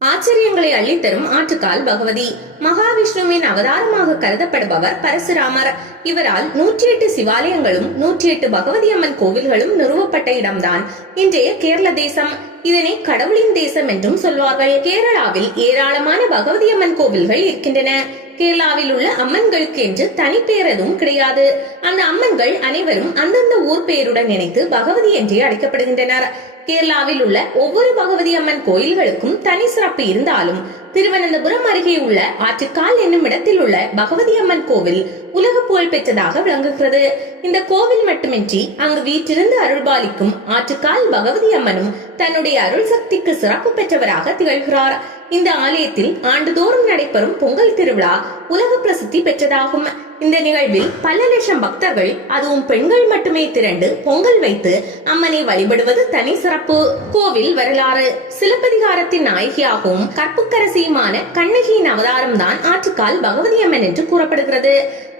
ஆச்சரியங்களை அள்ளித்தரும் ஆற்றுக்கால் பகவதி. மகாவிஷ்ணுவின் அவதாரமாக கருதப்படுபவர் பரசுராமர். இவரால் 108 சிவாலயங்களும் 108 பகவதி அம்மன் கோவில்களும் நிறுவப்பட்ட இடம்தான் இன்றைய கேரள தேசம். இதனை கடவுளின் தேசம் என்றும் சொல்வார்கள். கேரளாவில் ஏராளமான பகவதி அம்மன் கோவில்கள் இருக்கின்றன. கேரளாவில் உள்ள அம்மன்களுக்கு என்று தனிப்பெயர் எதுவும் கிடையாது. அந்த அம்மன்கள் அனைவரும் அந்தந்த ஊர் பெயருடன் இணைத்து பகவதி என்றே அழைக்கப்படுகின்றனர். கேரளாவில் உள்ள ஒவ்வொரு பகவதி அம்மன் கோயில்களுக்கும் தனி சிறப்பு இருந்தாலும் திருவனந்தபுரம் அருகே உள்ள ஆற்றுக்கால் என்னும் இடத்தில் உள்ள பகவதி அம்மன் கோவில் உலக புகழ் பெற்றதாக விளங்குகிறது. இந்த கோவில் மட்டுமின்றி அங்கு வீற்றிருந்து அருள்பாலிக்கும் ஆற்றுக்கால் பகவதி அம்மனும் தன்னுடைய அருள் சக்திக்கு சிறப்பு பெற்றவராக திகழ்கிறார். இந்த ஆலயத்தில் ஆண்டுதோறும் நடைபெறும் பொங்கல் திருவிழா உலக பிரசித்தி பெற்றதாகும். இந்த நிகழ்வில் பல லட்சம் பக்தர்கள், அதுவும் பெண்கள் மட்டுமே திரண்டு பொங்கல் வைத்து அம்மனை வழிபடுவது தனி சிறப்பு. கோவில் வரலாறு. சிலப்பதிகாரத்தின் நாயகியாகவும் கற்புக்கரசியுமான கண்ணகியின் அவதாரம் தான் ஆற்றுக்கால் பகவதி அம்மன் என்று கூறப்படுகிறது.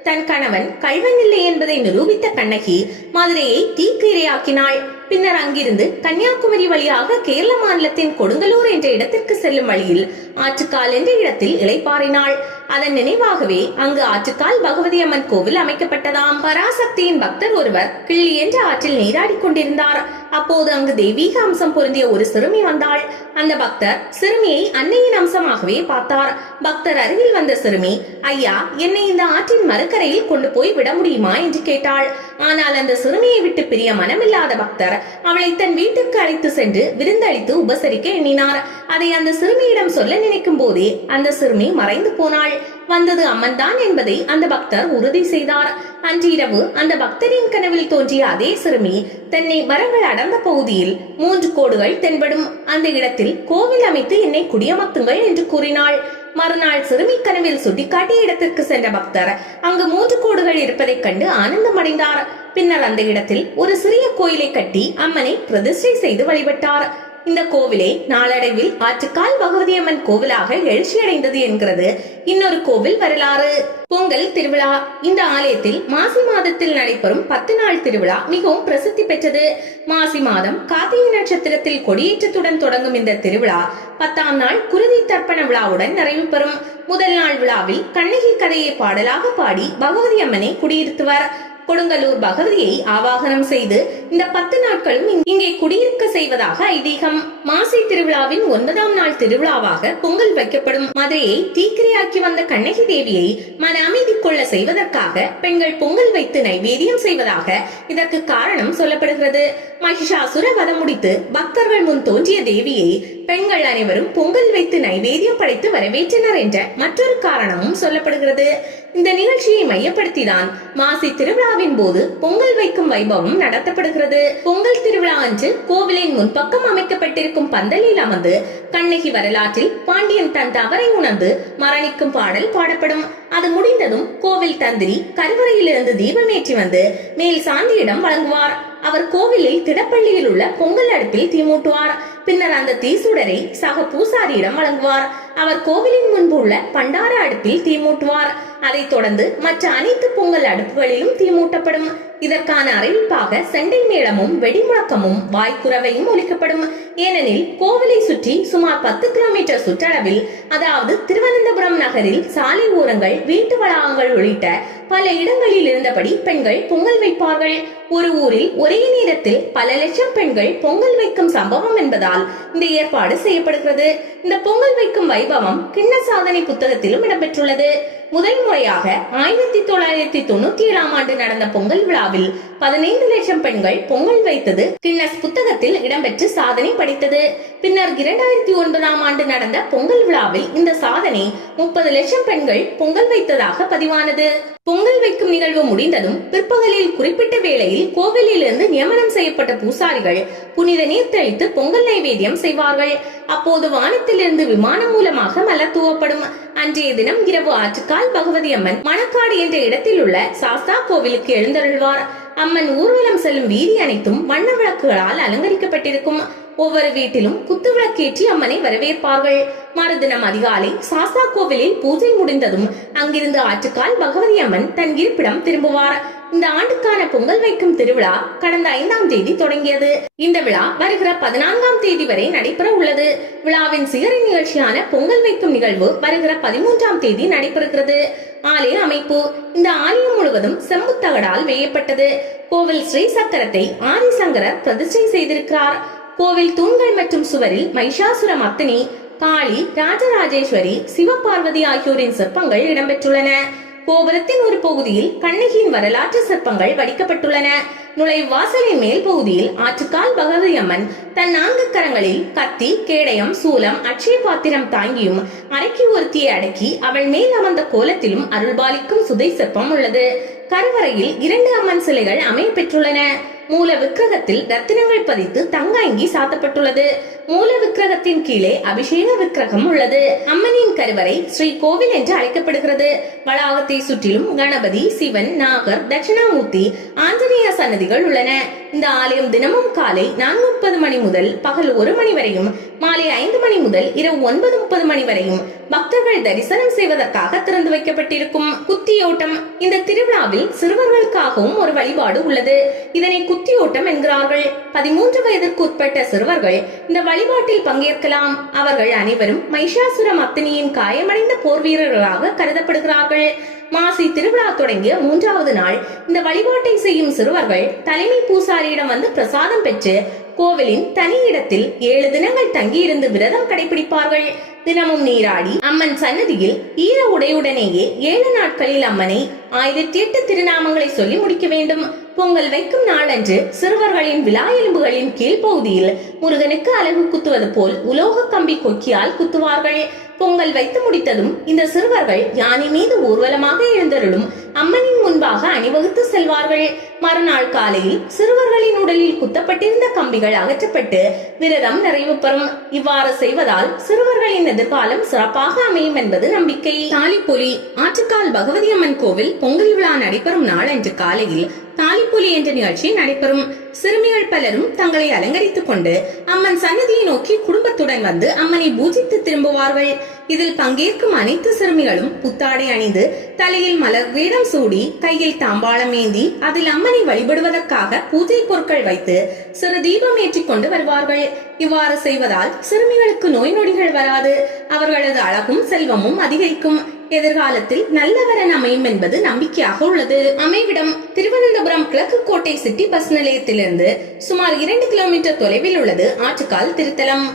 தன் கணவன் கள்வன் இல்லை என்பதை நிரூபித்த கண்ணகி மதுரையை தீக்கிரையாக்கினாள். பின்னர் அங்கிருந்து கன்னியாகுமரி வழியாக கேரள மாநிலத்தின் கொடுங்கலூர் என்ற இடத்திற்கு செல்லும் வழியில் ஆற்றுக்கால் என்ற இடத்தில் இளைப்பாறினாள். அதன் நினைவாகவே அங்கு ஆற்றுக்கால் பகவதி அம்மன் கோவில் அமைக்கப்பட்டதாம். பராசக்தியின் பக்தர் ஒருவர் கிள்ளி என்ற ஆற்றில் நீராடி கொண்டிருந்தார். அப்போது அங்கு தெய்வீக அம்சம் பொருந்திய ஒரு சிறுமி வந்தாள். அந்த பக்தர் சிறுமியை அன்னையின் அம்சமாகவே பார்த்தார். பக்தர் அருகில் வந்த சிறுமி, ஐயா, என்னை இந்த ஆற்றின் மறுக்கரையில் கொண்டு போய் விட முடியுமா என்று கேட்டாள். ஆனால் அந்த சிறுமியை விட்டு பிரிய மனமில்லாத பக்தர் அவளை தன் வீட்டுக்கு அழைத்து சென்று விருந்தளித்து உபசரிக்க எண்ணினார். அதை அந்த சிறுமியிடம் சொல்ல நினைக்கும் போதே அந்த சிறுமி மறைந்து போனாள். வந்தது அம்மன் தான் என்பதை அந்த பக்தர் உறுதி செய்தார். அன்று இரவு அந்த பக்தரின் கனவில் தோன்றிய அதே சிறுமி தன்னை மரங்கள் அடர்ந்த பகுதியில் 3 கோடுகள் தென்படும் அந்த இடத்தில் கோவில் அமைத்து என்னை குடியமர்த்துங்கள் என்று கூறினாள். மறுநாள் சிறுமி கனவில் சுட்டிக்காட்டிய இடத்திற்கு சென்ற பக்தர் அங்கு 3 கோடுகள் இருப்பதைக் கண்டு ஆனந்தம் அடைந்தார். பின்னர் அந்த இடத்தில் ஒரு சிறிய கோயிலை கட்டி அம்மனை பிரதிஷ்டை செய்து வழிபட்டார். இந்த கோவிலே நாளடைவில் ஆற்றுக்கால் பகவதி அம்மன் கோவிலாக எழுச்சியடைந்தது என்கிறது இன்னொரு கோவில் வரலாறு. பொங்கல் திருவிழா. இந்த ஆலயத்தில் மாசி மாதத்தில் நடைபெறும் 10 நாள் திருவிழா மிகவும் பிரசித்தி பெற்றது. மாசி மாதம் கார்த்திகை நட்சத்திரத்தில் கொடியேற்றத்துடன் தொடங்கும் இந்த திருவிழா 10ஆம் நாள் குருதி தர்ப்பண விழாவுடன் நிறைவு பெறும். முதல் நாள் விழாவில் கண்ணகி கதையை பாடலாக பாடி பகவதி அம்மனை குடியிருத்துவர். கொடுங்கலூர் பகவதியை ஆவாகனம் செய்து இந்த 10 நாட்களும் இங்கே குடியிருக்க செய்வதாக ஐதீகம். மாசி திருவிழாவின் 9ஆம் நாள் திருவிழாவாக பொங்கல் வைக்கப்படும். மதுரையை தீக்கிரையாக்கி வந்த கண்ணகி தேவியை மன அமைதி கொள்ள செய்வதற்காக பெண்கள் பொங்கல் வைத்து நைவேத்தியம் செய்வதாக இதற்கு காரணம் சொல்லப்படுகிறது. மகிஷாசுர வதம் முடித்து பக்தர்கள் முன் தோன்றிய தேவியை பெண்கள் அனைவரும் பொங்கல் வைத்து நைவேத்தியம் படைத்து வரவேற்றனர் என்ற மற்றொரு காரணமும் சொல்லப்படுகிறது. இந்த நிகழ்ச்சியை மையப்படுத்திதான் மாசி திருவிழாவின் போது பொங்கல் வைக்கும் வைபவம் நடத்தப்படுகிறது. பொங்கல் திருவிழா அன்று கோவிலின் முன்பக்கம் அமைக்கப்பட்டிருக்கும் பந்தலில் அமர்ந்து கண்ணகி வரலாற்றில் பாண்டியன் தன் தவறை உணர்ந்து மரணிக்கும் பாடல் பாடப்படும். அது முடிந்ததும் கோவில் தந்திரி கருவறையிலிருந்து தீபமேற்றி வந்து மேல் சாந்தியிடம் வழங்குவார். அவர் கோவிலில் திடப்பள்ளியில் உள்ள பொங்கல் அடுப்பில் தீமூட்டுவார். பின்னர் அந்த தீசுடரை சக பூசாரியிடம் வழங்குவார். அவர் கோவிலின் முன்பு உள்ள பண்டார அடுப்பில் தீமூட்டுவார். அதைத் தொடர்ந்து மற்ற அனைத்து பொங்கல் அடுப்புகளிலும் தீமூட்டப்படும். இதற்கான அறிவிப்பாக செண்டை மேளமும் வெடிமுழக்கமும் வாய்க்குறவையும் ஒலிக்கப்படும். ஏனெனில் கோவிலை சுற்றி சுமார் 10 கிலோமீட்டர் சுற்றளவில், அதாவது திருவனந்தபுரம் நகரில் சாலை ஓரங்கள், வீட்டு வளாகங்கள் உள்ளிட்ட பல இடங்களில் இருந்தபடி பெண்கள் பொங்கல் வைப்பார்கள். ஒரு ஊரில் ஒரே நேரத்தில் பல லட்சம் பெண்கள் பொங்கல் வைக்கும் சம்பவம் என்பதால் இந்த ஏற்பாடு செய்யப்படுகிறது. இந்த பொங்கல் வைக்கும் வைபவம் கிண்ண சாதனை புத்தகத்திலும் இடம்பெற்றுள்ளது. முதல் முறையாக 1997ஆம் ஆண்டு நடந்த பொங்கல் விழாவில் 15 லட்சம் பெண்கள் பொங்கல் வைத்தது கின்னஸ் புத்தகத்தில் இடம்பெற்று சாதனை படைத்தது. பின்னர் 2009ஆம் ஆண்டு நடந்த பொங்கல் விழாவில் இந்த சாதனை 30 லட்சம் பெண்கள் பொங்கல் வைத்ததாக பதிவானது. பொங்கல் வைக்கும் நிகழ்வு முடிந்ததும் பிற்பகலில் குறிப்பிட்ட வேளையில் கோவிலில் இருந்து நியமனம் செய்யப்பட்ட பூசாரிகள் புனித நீர் தெளித்து பொங்கல் நைவேத்தியம் செய்வார்கள். அப்போது வானத்திலிருந்து விமானம் மூலமாக மலர் தூவப்படும். அன்றைய தினம் இரவு ஆற்றுக்கால் பகவதி அம்மன் மணக்காடு என்ற இடத்தில் உள்ள சாஸ்தா கோவிலுக்கு எழுந்தருள்வார். அம்மன் ஊர்வலம் செல்லும் வீதி அனைத்தும் வண்ண விளக்குகளால் அலங்கரிக்கப்பட்டிருக்கும். ஒவ்வொரு வீட்டிலும் குத்துவிளக்கேற்றி அம்மனை வரவேற்பார்கள். மறுதினம் அதிகாலை சாஸ்தா கோவிலில் பூஜை முடிந்ததும் அங்கிருந்து ஆற்றுக்கால் பகவதி அம்மன் தன் இருப்பிடம் திரும்புவார். இந்த ஆண்டுக்கான பொங்கல் வைக்கும் திருவிழா கடந்த 5ஆம் தேதி தொடங்கியது. இந்த விழா வருகிற 14ஆம் தேதி வரை நடைபெற உள்ளது. விழாவின் சிகர நிகழ்ச்சியான பொங்கல் வைக்கும் நிகழ்வு வருகிற 13ஆம் தேதி நடைபெறுகிறது. ஆலய அமைப்பு: இந்த ஆலயம் முழுவதும் செம்பு தகடால் வேயப்பட்டது. கோவில் ஸ்ரீ சக்கரத்தை ஆதிசங்கரர் பிரதிஷ்டை செய்திருக்கிறார். கோவில் தூண்கள் மற்றும் சுவரில் மகிஷாசுர மர்த்தினி, காளி, ராஜராஜேஸ்வரி, சிவபார்வதி ஆகியோரின் சிற்பங்கள் இடம்பெற்றுள்ளன. கோபுரத்தின் ஒரு பகுதியில் கண்ணகியின் வரலாற்று சிற்பங்கள் வடிக்கப்பட்டுள்ளன. நுழைவாசலின் மேல் பகுதியில் ஆற்றுக்கால் பகவதி அம்மன் தன் 4 கரங்களில் கத்தி, கேடயம், சூலம், அட்சய பாத்திரம் தாங்கியும் அரைக்கி ஒருத்தியை அடக்கி அவள் மேல் அமர்ந்த கோலத்திலும் அருள்பாலிக்கும் சுதை சிற்பம் உள்ளது. கருவறையில் 2 அம்மன் சிலைகள் அமைய பெற்றுள்ளன. மூல விக்கிரகத்தில் ரத்தினங்கள் பதித்து தங்க அங்கி சாத்தப்பட்டுள்ளது. மூல விக்கிரகத்தின் கீழே அபிஷேக விக்கிரகம் உள்ளது. அம்மனின் கருவறை ஸ்ரீ கோவில் என்று அழைக்கப்படுகிறது. வளாகத்தை சுற்றிலும் கணபதி, சிவன், நாகர், தட்சிணாமூர்த்தி, ஆஞ்சநேய சன்னதிகள் உள்ளன. இந்த ஆலயம் தினமும் காலை 4:30 மணி முதல் பகல் 1 மணி வரையும், மாலை 5 மணி முதல் இரவு 9:30 மணி வரையும் பக்தர்கள் தரிசனம் செய்வதற்காக திறந்து வைக்கப்பட்டிருக்கும். குத்தியோட்டம்: இந்த திருவிழாவில் சிறுவர்களுக்காகவும் ஒரு வழிபாடு உள்ளது. இதனை குத்தியோட்டம் என்கிறார்கள். 13 வயதிற்கு உட்பட்ட சிறுவர்கள் இந்த வழிபாட்டில் பங்கேற்கலாம். அவர்கள் அனைவரும் மகிஷாசுர மர்த்தினியின் காயமடைந்த போர் வீரர்களாக கருதப்படுகிறார்கள். மாசி திருவிழா தொடங்கிய 3வது நாள் இந்த வழிபாட்டை செய்யும் சிறுவர்கள் தலைமை பூசாரியிடம் வந்து பிரசாதம் பெற்று கோவிலின் தனி இடத்தில் 7 தினங்கள் தங்கியிருந்து விரதம் கடைபிடிப்பார்கள். தினமும் நீராடி அம்மன் சன்னதியில் ஈர உடையுடனேயே 7 நாட்களில் அம்மனை 1008 திருநாமங்களை சொல்லி முடிக்க வேண்டும். பொங்கல் வைக்கும் நாளன்று சிறுவர்களின் விழா எலும்புகளின் கீழ்ப்பகுதியில் முருகனுக்கு அலகு குத்துவது போல் உலோக கம்பி கொக்கியால் குத்துவார்கள். பொங்கல் வைத்து முடித்ததும் இந்த சிறுவர்கள் யானை மீது ஊர்வலமாக எழுந்தருளும் அம்மனின் முன்பாக அணிவகுத்து செல்வார்கள். மறுநாள் காலையில் சிறுவர்களின் உடலில் குத்தப்பட்டிருந்த கம்பிகள் அகற்றப்பட்டு விரதம் நிறைவு பெறும். இவ்வாறு செய்வதால் சிறுவர்களின் எதிர்காலம் சிறப்பாக அமையும் என்பது நம்பிக்கை. தாலிப்பொலி: ஆற்றுக்கால் பகவதி அம்மன் கோவில் பொங்கல் விழா நடைபெறும் நாளன்று காலையில் தாலிப்பொலி என்ற நிகழ்ச்சி நடைபெறும். சிறுமிகள் பலரும் தங்களை அலங்கரித்துக் கொண்டு அம்மன் சன்னதியை நோக்கி குடும்பத்துடன் வந்து அம்மனை பூஜித்து திரும்புவார்கள். இதில் பங்கேற்கும் அனைத்து சிறுமிகளும் புத்தாடை அணிந்து தலையில் மலர் வேடம் சூடி கையில் தாம்பாளம் ஏந்தி அதில் அம்மனை வழிபடுவதற்காக பூஜை பொருட்கள் வைத்து சிறு தீபம் ஏற்றி கொண்டு வருவார்கள். இவ்வாறு செய்வதால் சிறுமிகளுக்கு நோய் நொடிகள் வராது. அவர்களது அழகும் செல்வமும் அதிகரிக்கும். எதிர்காலத்தில் நல்ல வரன் அமையும் என்பது நம்பிக்கையாக உள்ளது. அமைவிடம்: திருவனந்தபுரம் கிழக்கு கோட்டை சிட்டி பஸ் நிலையத்திலிருந்து சுமார் 2 கிலோமீட்டர் தொலைவில் உள்ளது ஆற்றுக்கால் திருத்தலம்.